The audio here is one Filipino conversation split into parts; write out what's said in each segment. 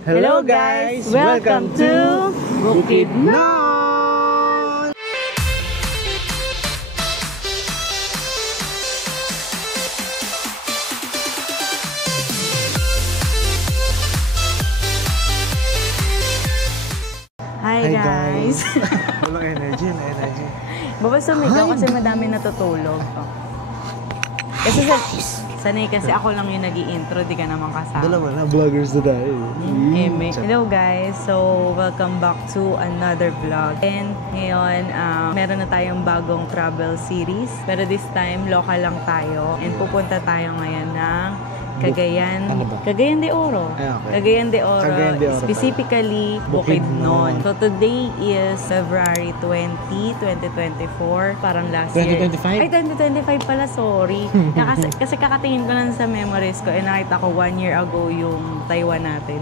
Hello guys! Welcome to Bukidnon! Hi guys! Walang energy, Baba sumigaw kasi madami natutulog. Kasi sanay kasi ako lang yung nag-i-intro, di ka naman kasama. Dalawa na, vloggers na tayo. Hello guys! So, welcome back to another vlog. And ngayon, meron na tayong bagong travel series. Pero this time, local lang tayo. And pupunta tayo ngayon ng Cagayan, Ano ba? Cagayan de Oro. Ay, okay. Cagayan de Oro, Cagayan de Oro specifically Bukidnon. Bukidnon. So today is February 20, 2024. Parang last 2025? year. Ay, 2025 pala, sorry. kasi kakatingin ko lang sa memories ko. Eh, nakita ko 1 year ago yung Taiwan natin.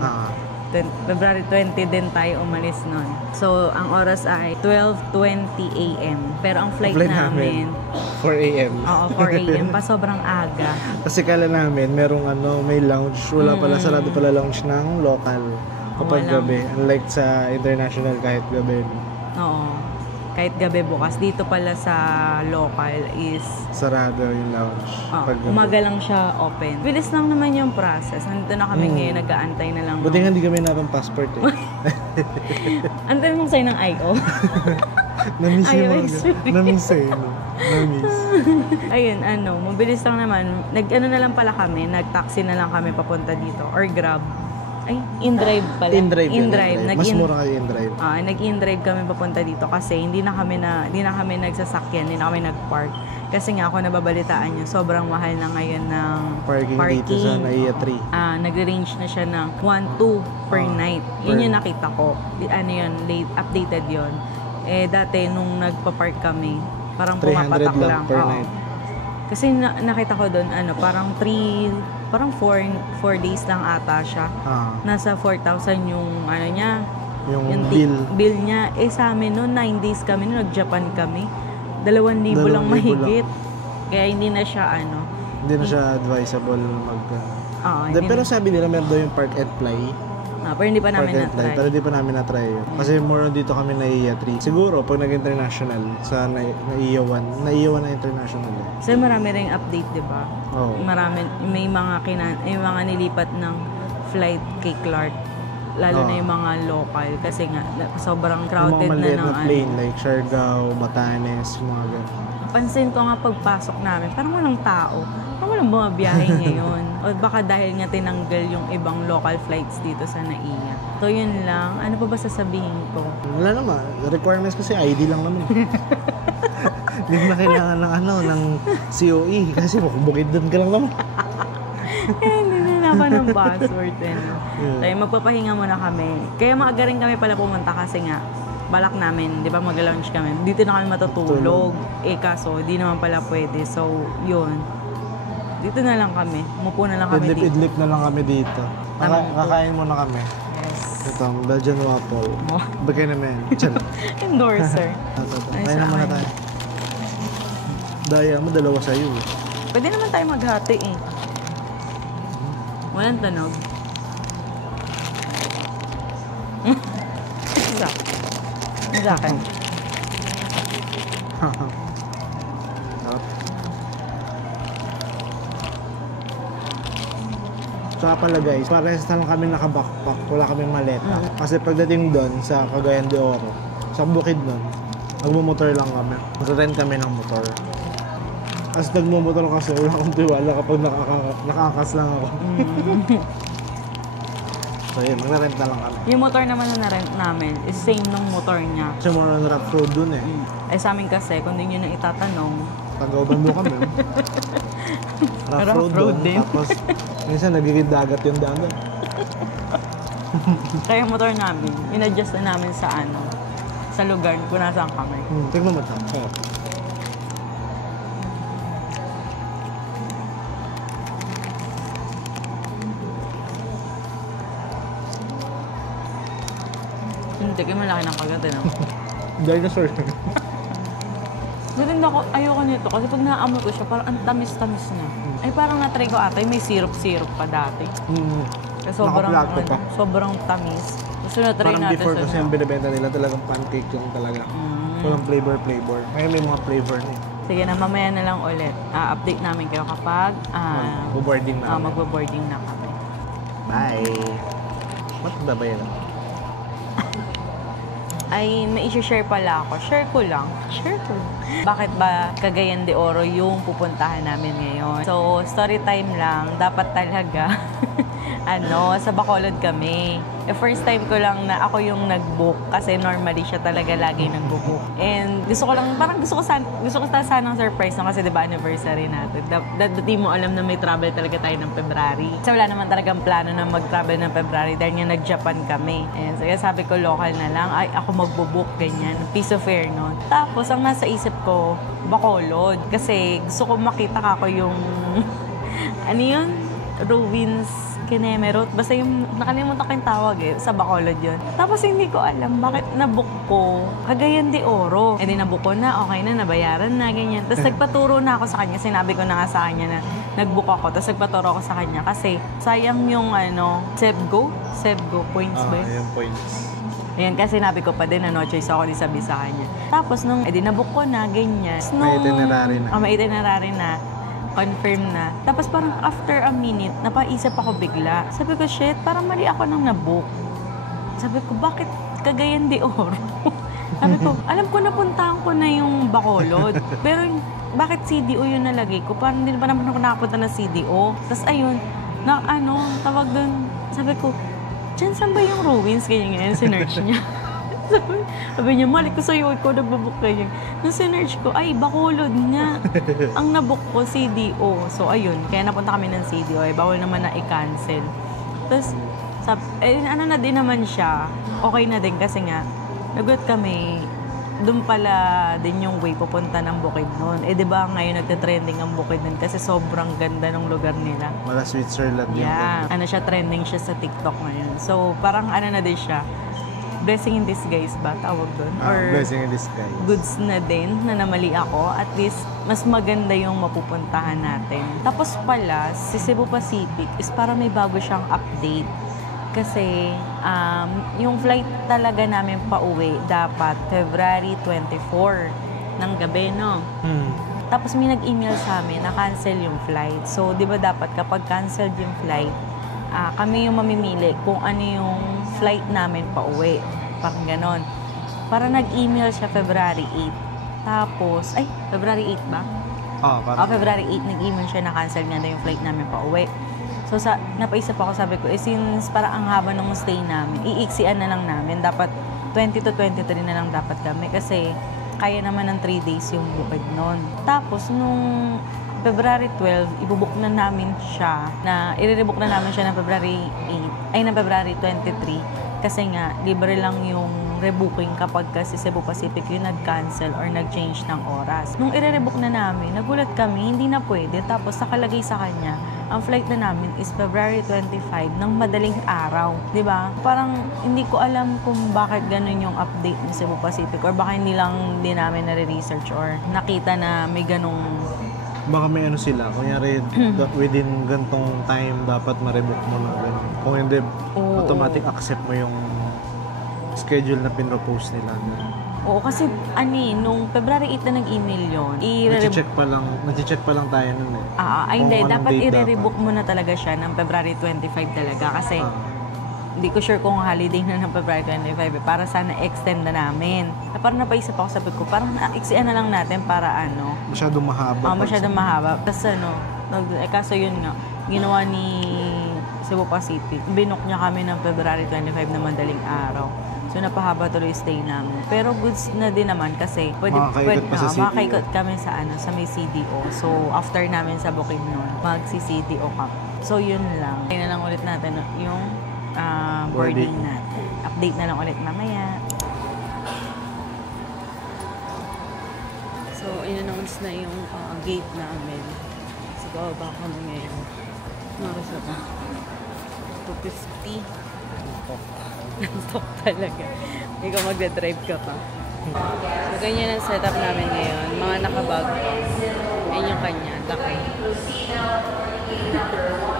February 20 din tayo umalis nun. So, ang oras ay 12:20 AM. Pero ang flight namin 4 a.m. Oo, 4 AM pa. Sobrang aga. Kasi kala namin, merong may lounge. Wala pala, sarado pala lounge ng local kapag Walang. gabi. Unlike sa international kahit gabi. Oo. Kahit gabi bukas. Dito pala sa local is Sarado yung lounge. Pag gabi. umaga lang siya open. Bilis lang naman yung process. Nandito na kami ngayon, nag-aantay na lang. Buti nga hindi kami natin passport eh. Antay mong sa'yo ng IO. Namiss Ayaw yung experience. Namiss eh. No? Namiss. Ayun, mabilis lang naman. Na lang pala kami, nag-taxi na lang kami papunta dito. Or Grab. Ay, in-drive pala. In-drive. Mas Nag-in- mura kayo in-drive. Nag-in-drive kami papunta dito kasi hindi na kami nagsasakyan, hindi na kami nag-park. Kasi nga ako nababalitaan nyo, sobrang mahal na ngayon ng Parking dito sa NAIA 3. Nag-range na siya ng 1-2 per night. Yun yung nakita ko. Updated yon. Eh, dati nung nagpa-park kami, parang 300 pumapatak lang lang. per Oo. night. Kasi nakita ko doon, parang 4 days lang ata siya. Nasa 4,000 yung niya. Yung bill. Bill niya. Eh sa amin noon, 9 days kami, nag-Japan kami. 2,000 lang 2,000 mahigit. Kaya hindi na siya Hindi na siya advisable mag... pero sabi nila meron daw yung park and fly. pero hindi pa namin Park and fly. na-try. Pero hindi pa namin na-try yun. Kasi more on dito kami NAIA 3. Siguro pag nag-international sa NAIA 1. NAIA 1 na international eh. Kasi marami ring update, di ba? Oo. May mga nilipat ng flight kay Clark. Lalo na yung mga local. Kasi nga, sobrang Yung crowded mga maliit na na plane like Siargao, Batanes, mga ganun. Pansin ko nga pagpasok namin, parang walang tao. Parang walang bumabiyahe ngayon. O baka dahil nga tinanggal yung ibang local flights dito sa NAIA. So yun lang. Ano pa ba sasabihin ko? Wala naman. Requirements kasi ID lang naman. Hindi mo na kailangan ng COE kasi bukid doon ka lang naman. Hindi na naman ng password. So magpapahinga muna kami. Kaya maaga rin kami pala pumunta kasi nga balak namin, di ba mag-lounge kami. Dito na kami matutulog. Kaso di naman pala pwede. So yun. Dito na lang kami. Umupo na lang kami dito. Idlip na lang kami dito. Kakain muna kami. Yes. Ito, Belgian waffle. Bagay naman. Endorser. Kain na muna tayo. Daya mo, dalawa sa'yo. Pwede naman tayo maghati eh. Walang tunog. Isa. Sa akin. Saka pala guys, parehas na lang kami naka-backpack, wala kaming maleta. Kasi pagdating doon sa Cagayan de Oro, sa Bukidnon, nagmumotor lang kami. Mag-rent kami ng motor. As nagmumotor kasi, wala akong tiwala kapag nakakas lang ako. So yun, mag-rent na lang kami. Yung motor naman na na-rent namin is same nung motor niya. Kasi more on rough road dun eh. Eh sa amin kasi, kung di nyo na itatanong, Tagauban mo kami. Rough road din. Tapos, minsan nagiging dagat yung daan doon. kaya yung motor namin, in-adjust na namin sa sa lugar kung nasaan kami. Tignan mo ito. Hindi, kaya malaki ng kagat eh. Dinosaur. Buti ayoko nito kasi pag naamoy ko siya, parang ang tamis-tamis niya. Ay parang na-try ko ata, may syrup-syrup pa dati. Nakaplato pa. sobrang tamis. Gusto na try Parang natin before sa kasi yung binibenta nila talagang pancake lang talaga. Walang flavor. Ngayon may mga flavor na eh. Sige na, mamaya na lang ulit. Update namin kayo kapag Boarding na. magbo-boarding na kami. Bye! Ba't babayaran? Ay, may i-share pala ako. Share ko lang. Bakit ba Cagayan de Oro yung pupuntahan namin ngayon? So, story time lang. Dapat talaga, sa Bacolod kami. First time ko lang na ako yung nag-book kasi normally siya talaga lagi nag-book. And gusto ko sanang surprise no kasi 'di ba anniversary natin. Di mo alam na may travel talaga tayo ng February. So wala naman talagang plano na mag-travel ng February dahil nga nag-Japan kami. And so sabi ko local na lang, ay ako magbo-book ganyan, piece of air no. Tapos ang nasa isip ko, Bacolod kasi gusto ko makita ako yung ano yun? Ruins Kinemerot. Basta yung, nakalimutan ko yung tawag sa Bacolod yun. Tapos hindi ko alam bakit nabook ko Cagayan de Oro. Eh di nabook ko na, okay na, nabayaran na, ganyan. Tapos nagpaturo na ako sa kanya. Sinabi ko na nga sa kanya na nagbook ako. Tapos nagpaturo ako sa kanya kasi sayang yung Sebgo points ba yun? Yung points. Ayan, kasi sinabi ko pa din na no choice ako di sabi sa kanya. Tapos nung, di nabook ko na, ganyan. May itinerary na. May itinerary na. Confirm na. Tapos parang after a minute, napaisip ako bigla. Sabi ko, shit, parang mali ako nang nabook. Sabi ko, bakit Cagayan de Oro? Sabi ko, alam ko napuntahan ko na yung Bacolod. Pero bakit CDO yung nalagay ko? Parang hindi pa naman ako nakapunta na CDO. Tapos ayun, tawag doon. Sabi ko, dyan saan ba yung ruins? Ganyan, sinerch niya. Sabi niya, mali ko sa'yo, ikaw nagbabook kayo. Nung sinerch ko, ay, Bacolod nga. Ang nabook ko, CDO. So, ayun, kaya napunta kami ng CDO. Bawal naman na i-cancel. Tapos, na din naman siya. Okay na din kasi nga, nagulat kami, doon pala din yung way pupunta ng Bukidnon. Di ba ngayon nagte-trending ang Bukidnon kasi sobrang ganda ng lugar nila. Wala Switzerland yun. Yeah. Trending siya sa TikTok ngayon. So, parang na din siya. Blessing in disguise ba tawag doon? Or blessing in disguise. Goods na din na namali ako. At least, mas maganda yung mapupuntahan natin. Tapos pala, si Cebu Pacific is para may bago siyang update. Kasi, yung flight talaga namin pauwi dapat February 24 ng gabi, no? Tapos may nag-email sa amin na cancel yung flight. So, di ba dapat kapag canceled yung flight, kami yung mamimili kung ano yung flight namin pauwi. Parang ganon. Para nag-email siya February 8. Tapos, February 8 ba? February 8, nag-email siya na cancel nga na yung flight namin pauwi. So, napaisip ako, sabi ko, since parang ang haba ng stay namin, iiksian na lang namin. Dapat 20 to 23 na lang dapat kami kasi kaya naman ng 3 days yung bukid nun. Tapos, nung February 12, ibubuk na namin siya i-rebook na namin siya ng February 8, ng February 23 kasi nga, libre lang yung rebooking kapag kasi Cebu Pacific yung nag-cancel or nag-change ng oras. Nung i-rebook na namin, nagulat kami, hindi na pwede. Tapos nakalagay sa kanya, ang flight na namin is February 25 ng madaling araw. Diba? Parang hindi ko alam kung bakit ganun yung update ng Cebu Pacific or baka hindi lang din namin nare-research or nakita na may ganung baka may sila, kunyari within gantong time dapat ma-rebook mo na ganun. Kung hindi, automatic accept mo yung schedule na pinropose nila. Oo, kasi nung February 8 na nag-email yun, nag-check pa lang tayo nun eh. Hindi, dapat i-rebook mo na talaga siya ng February 25 talaga kasi hindi ko sure kung holiday na ng February 25 para sana extend na namin. Parang napaisip ako, sabi ko, parang iksian na lang natin para masyadong mahaba. Masyadong mahaba. Tapos kaso yun nga, ginawa ni Cebu Pacific, binook niya kami ng February 25 na madaling araw. So napahaba tuloy stay namin. Pero goods na din naman kasi makakaikot kami sa sa may CDO. So after namin sa Bukidnon, magsi-CDO kami. So yun lang. Kaya na lang ulit natin yung boarding natin. Update na lang ulit mamaya. So, in-announce na yung gate namin. So, bababa kami ngayon. Naras na ba? 250. Nantok talaga. Ikaw magdadrive ka pa. So, ganyan ang setup namin ngayon. Mga nakabag. Ayun yung kanya. Laki.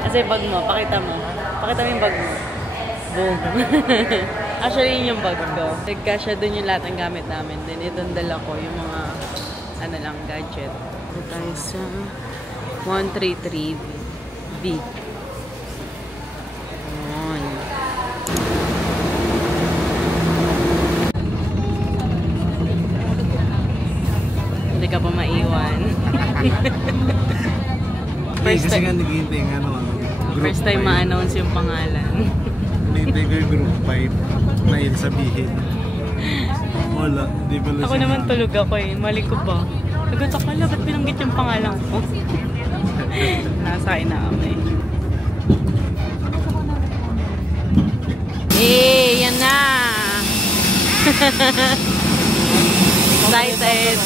Kasi bag mo, pakita mo. Pakita mo yung bag mo. Boom. Actually, yun yung bag ko. Nagkasya dun yung lahat ng gamit namin. Then, itong dala ko, yung mga, ano lang, gadget. Ito tayo sa 133B. Ayan. Hindi ka pa maiwan. First kasi nga naghihintay nga First time ma-announce yung pangalan. Naghihintay ko yung group 5 na yun sabihin. Wala, di pala Ako naman tulog ako eh. Mali ko ba? Nagot ako, ba't binanggit yung pangalan ko? Nasa na kami. Eh, yan na! Excited!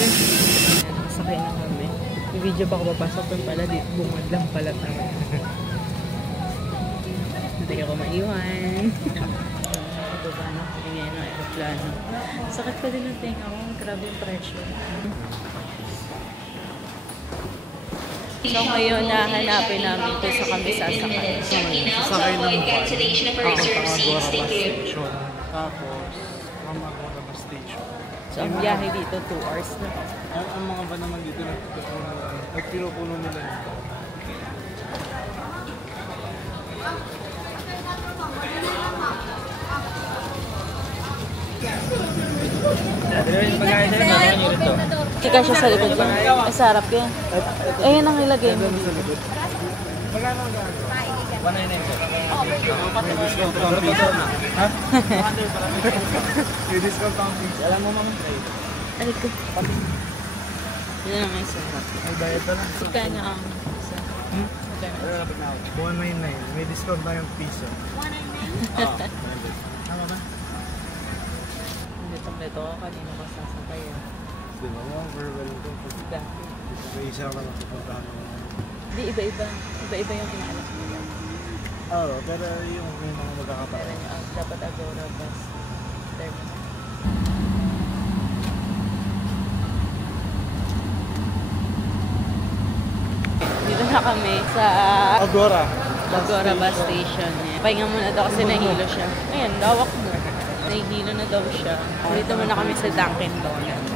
Sakay na kami. May video pa ako papasok doon pala. Bungad lang pala tayo. Hindi ako maiwan. Baba na kami ngayon ng aeroplano. Sakit pa din ang tenga ko. Grabe yung pressure. So ngayon, nahanapin namin kung sa kami sasakay. Sasakay ng van. Agora bus station. Tapos, Agora bus station. So ang biyahe dito, 2 hours na. Ang mga van naman dito nagpinupuno nila yun. Kika siya sa likod yan. Ay, sarap yan. Ayun ang ilagay mo. Magkano ang gano'n? 199 Ha? May discount ang pizza. Alam mo ma'am? Alit ko. Yun lang may sarap. May bayad pa lang. Sika niya ang isa. 199. May discount na yung pizza. 199? Oo. Tama ba? Hindi, kompleto ko. Kanino ka sasakay yan. Di ba mo? Verbal ko. May isa ka lang pupuntahan mo. Hindi, iba-iba. Iba-iba yung pinaalas nila. Oo, pero yung may mga magkakataon. Pero yung dapat Agora bus terminal. Dito na kami sa Agora bus station. Pahinga muna daw kasi nahilo siya. Ayan, lawak mo. Nahihilo na daw siya. Dito muna kami sa Dunkin Donuts.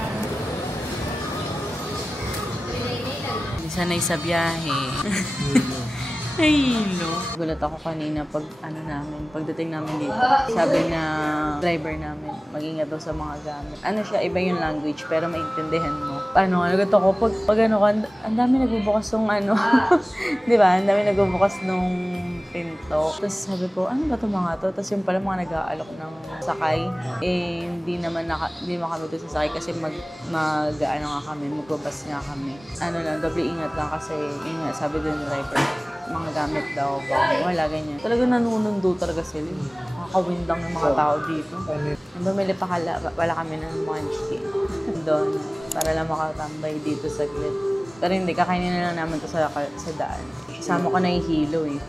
Sanay sa biyahe. Nahihilo. Gulat ako kanina pagdating namin dito. Sabi na driver namin, mag-ingat daw sa mga gamit. Ano siya, iba yung language, pero maintindihan mo. Nagat ako, pag ang dami nagbubukas nung di ba? Ang dami nagbubukas nung pinto. Tapos sabi ko, ano ba ito mga to? Tapos yung pala mga nag-aalok ng sakay. Hindi naman kami ito sasakay kasi nga kami, magbabas nga kami. Doble ingat lang kasi, yun nga, sabi doon yung driver, mga gamit daw ba? Wala, ganyan. Talagang nanunundo talaga sila. Makakawindang ng mga tao dito. Bumili pa wala kami ng munchkin doon para lang makatambay dito saglit. Pero hindi, kakainin na lang namin ito sa daan. Kasama ko na yung hilo eh.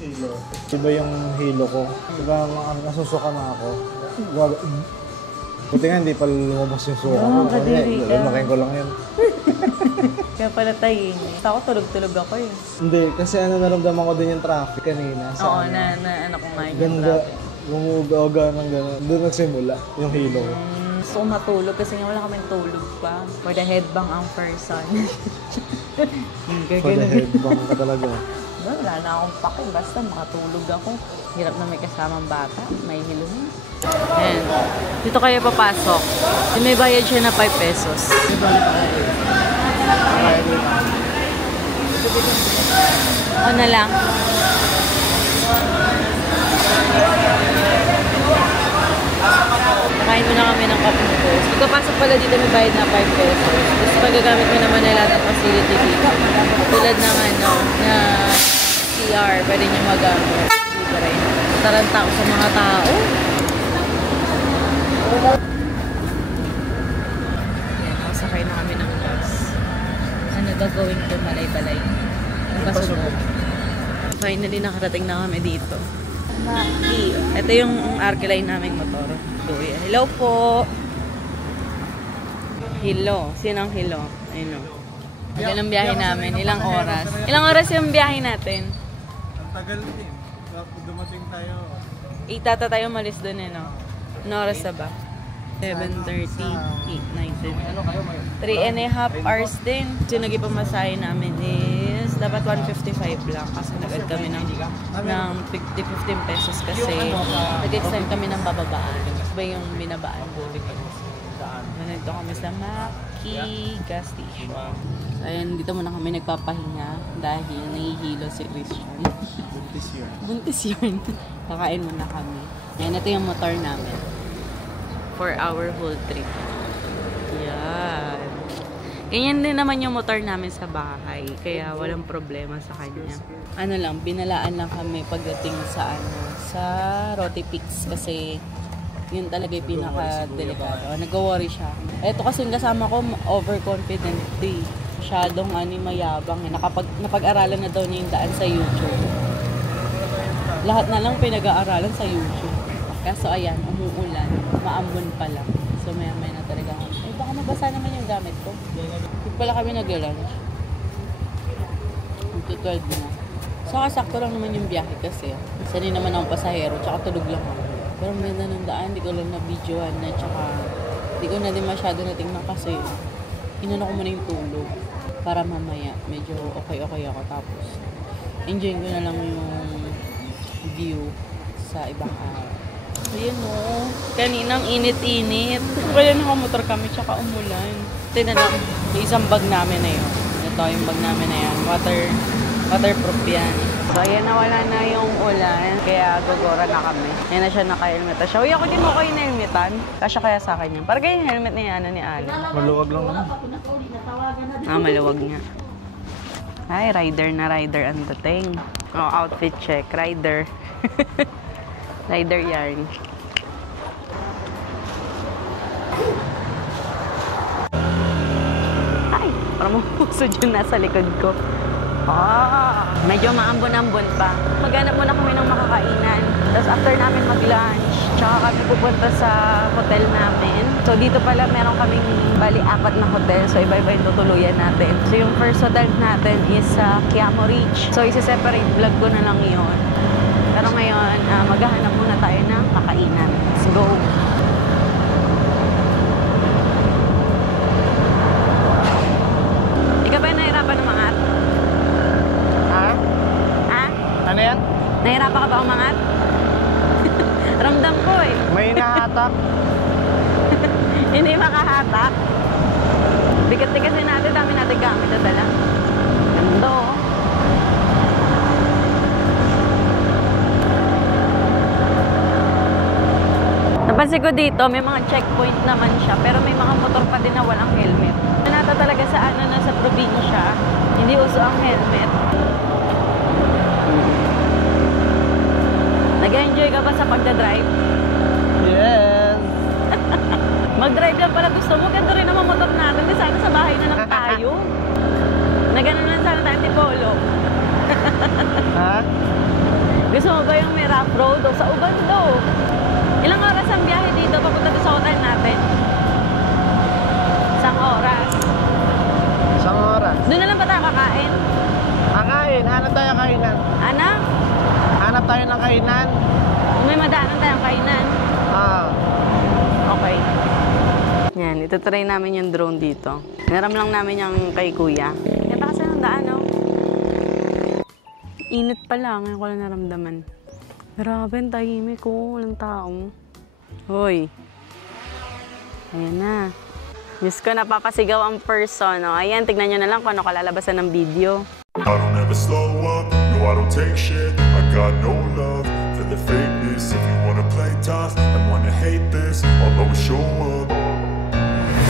Hilo. Iba yung hilo ko. Diba, nasusuka na ako. Buti nga hindi pa lumabas yung suka ko. Kadiri ka. Lumakin ko lang yun. Kaya pala tayo eh. Ako tulog-tulog ako eh. Hindi, kasi naramdaman ko din yung traffic kanina. Oo, na kumain yung ganda, traffic. gumuga ng gano'n. Doon nagsimula yung hilo ko. Gusto ko matulog kasi nga wala kaming tulog pa. For the headbang ang person. For the headbang ka talaga. Wala na akong pake. Basta makatulog ako. Hirap na may kasamang bata. May hilo na. Ayan. Dito kayo papasok. May bayad siya na 5 pesos. Ano na lang? Kain muna kami ng cup noodles. Pagkapasok pala dito may bayad na 5 pesos. Tapos pagagamit mo naman na lahat ng facility dito. Tulad ng na CR, pwede nyo magamit. Dito rin. Taranta ko sa mga tao. Ayan, kasakay na kami ng bus. Going to Malay-Balay. Pasubok. Finally, nakarating na kami dito. Ito yung Arkeline naming motor. Kuya. Hello po! Hello. Sinong hello? Ayun o. Ganun ang biyahe namin. Ilang oras? Ilang oras yung biyahe natin? Tagal din. Dumating tayo. 8 ata tayo malis dun eh, no? Ano oras na ba? 7:30, 8, 9, 10. 3.5 hours din. So, nag-ipamasahe namin is dapat 155 lang kasi nag-add kami ng 15 pesos kasi nag-extend kami ng bababaan. Ba yung binabaan po? Nandito kami sa Maki gas station. So, ayan, dito muna kami nagpapahinga dahil nahihilo si Christian. Buntis yun. Kakain muna kami. Ayan, ito yung motor namin. For our whole trip. Yan. Ganyan din naman yung motor namin sa bahay. Kaya walang problema sa kanya. Ano lang, binalaan lang kami pagdating sa sa Rotipix kasi yun talaga yung pinaka-delikado. Nag-worry siya. Ito kasi kasama ko, overconfident day. Masyadong mayabang. Napag-aralan na daw niya yung daan sa YouTube. Lahat na lang pinag-aaralan sa YouTube. Kaso ayan, umuulan. Maambon pa lang. So maya-maya na talaga. Baka mabasa naman yung gamit ko. Hindi pala kami nag-lunch. Mag-12 na. So kasakto lang naman yung biyahe kasi. Sanay naman akong pasahero, tsaka tulog lang ako. Pero ang ganda ng daan, hindi ko lang na-videoan na, tsaka hindi ko na din masyado natingnan kasi inano ko muna yung tulog para mamaya medyo okay ako. Tapos enjoy ko na lang yung view sa ibang araw. Ayan o. Kaninang init-init. Kaya nakamotor kami tsaka umulan. Tignan lang. Yung isang bag namin na yun. Ito yung bag namin na yan. Waterproof yan. So ayan, nawala na yung ulan. Kaya gogora na kami. Ayan na siya, naka-helmet siya. Uy, ako din mo ko yung helmetan. Kasya kaya sa akin yan. Parang ganyan yung helmet ni ni Ali. Maluwag lang naman. Maluwag nga. Ay, rider na rider ang dating. Oh, outfit check. Rider. Rider yarn. Ay, parang mapusod yun nasa likod ko. Medyo maambon-ambon pa. Maghanap muna kami ng makakainan. Tapos after namin mag-lunch, tsaka kami pupunta sa hotel namin. So dito pala meron kaming bali 4 na hotel. So iba-iba yung tutuluyan natin. So yung first hotel natin is sa Quiamo Ridge. So isi-separate vlog ko na lang yun. Pero ngayon, maghahanap muna tayo ng kakainan. Let's go! Ikaw ba nahirapan umangat? Ha? Ha? Ano yan? Nahirapan ka ba umangat? Ramdam ko eh. May nahatak. Hindi makahatak. Bigat-bigasin natin, dami natin gamit na dala. Gando. Napansin ko dito, may mga checkpoint naman siya, pero may mga motor pa din na walang helmet. Nata talaga sa sa probinsya, hindi uso ang helmet. Nag-enjoy ka ba sa pagdadrive? Yes! Mag-drive lang pala gusto mo, ganda rin naman motor natin. Di sana sa bahay na lang tayo. Na ganun lang sana tayo Tipolo. Ha? Gusto mo ba yung may rough road o sa Ubando? Ilang oras ang biyahe dito papunta sa hotel natin? Isang oras. Isang oras. Doon na lang ba tayo kakain? Kakain. Hanap tayo kainan. Ana? Hanap tayo ng kainan. Kung may madaanan tayong kainan. Okay. Yan, ito-try namin yung drone dito. Naram lang namin yung kay kuya. Ganda kasi ng daan, no? Init pa lang, ngayon ko lang naramdaman. Grabe, ang tahimik ko. Walang tao. Hoy. Ayan na. Diyos ko, napapasigaw ang person. No? Ayan, tignan nyo na lang kung ano kalalabasan ng video. I don't ever slow up, no I don't take shit. I got no love for the fakeness. If you wanna play tough and wanna hate this, I'll always show up.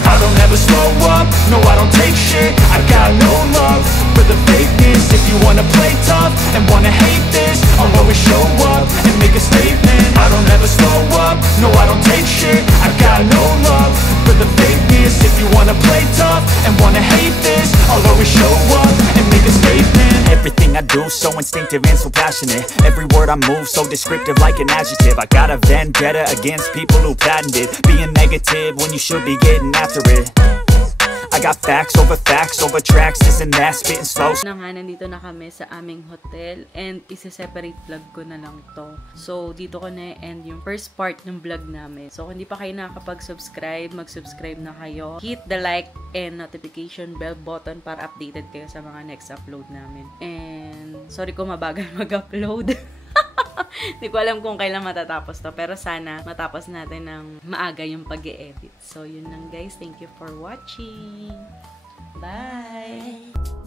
I don't ever slow up, no I don't take shit. I got no love for the fakeness. If you wanna play tough and wanna hate this, I'll always show up and make a statement. I don't ever slow up, no I don't take shit. I got no love for the fakeness. If you wanna play tough and wanna hate this, I'll always show up and make a statement. Everything I do so instinctive and so passionate. Every word I move so descriptive like an adjective. I got a vendetta against people who patented being negative when you should be getting after it. I got facts over tracks, this and that, spitting slow. Na nga, nandito na kami sa aming hotel and isa-separate vlog ko na lang to. So, dito ko na end yung first part ng vlog namin. So, kung hindi pa kayo nakakapag-subscribe, mag-subscribe na kayo. Hit the like and notification bell button para updated kayo sa mga next upload namin. And, sorry kung mabagal mag-upload. Hindi ko alam kung kailan matatapos to, pero sana matapos natin ng maaga yung pag-e-edit. So, yun lang guys. Thank you for watching. Bye!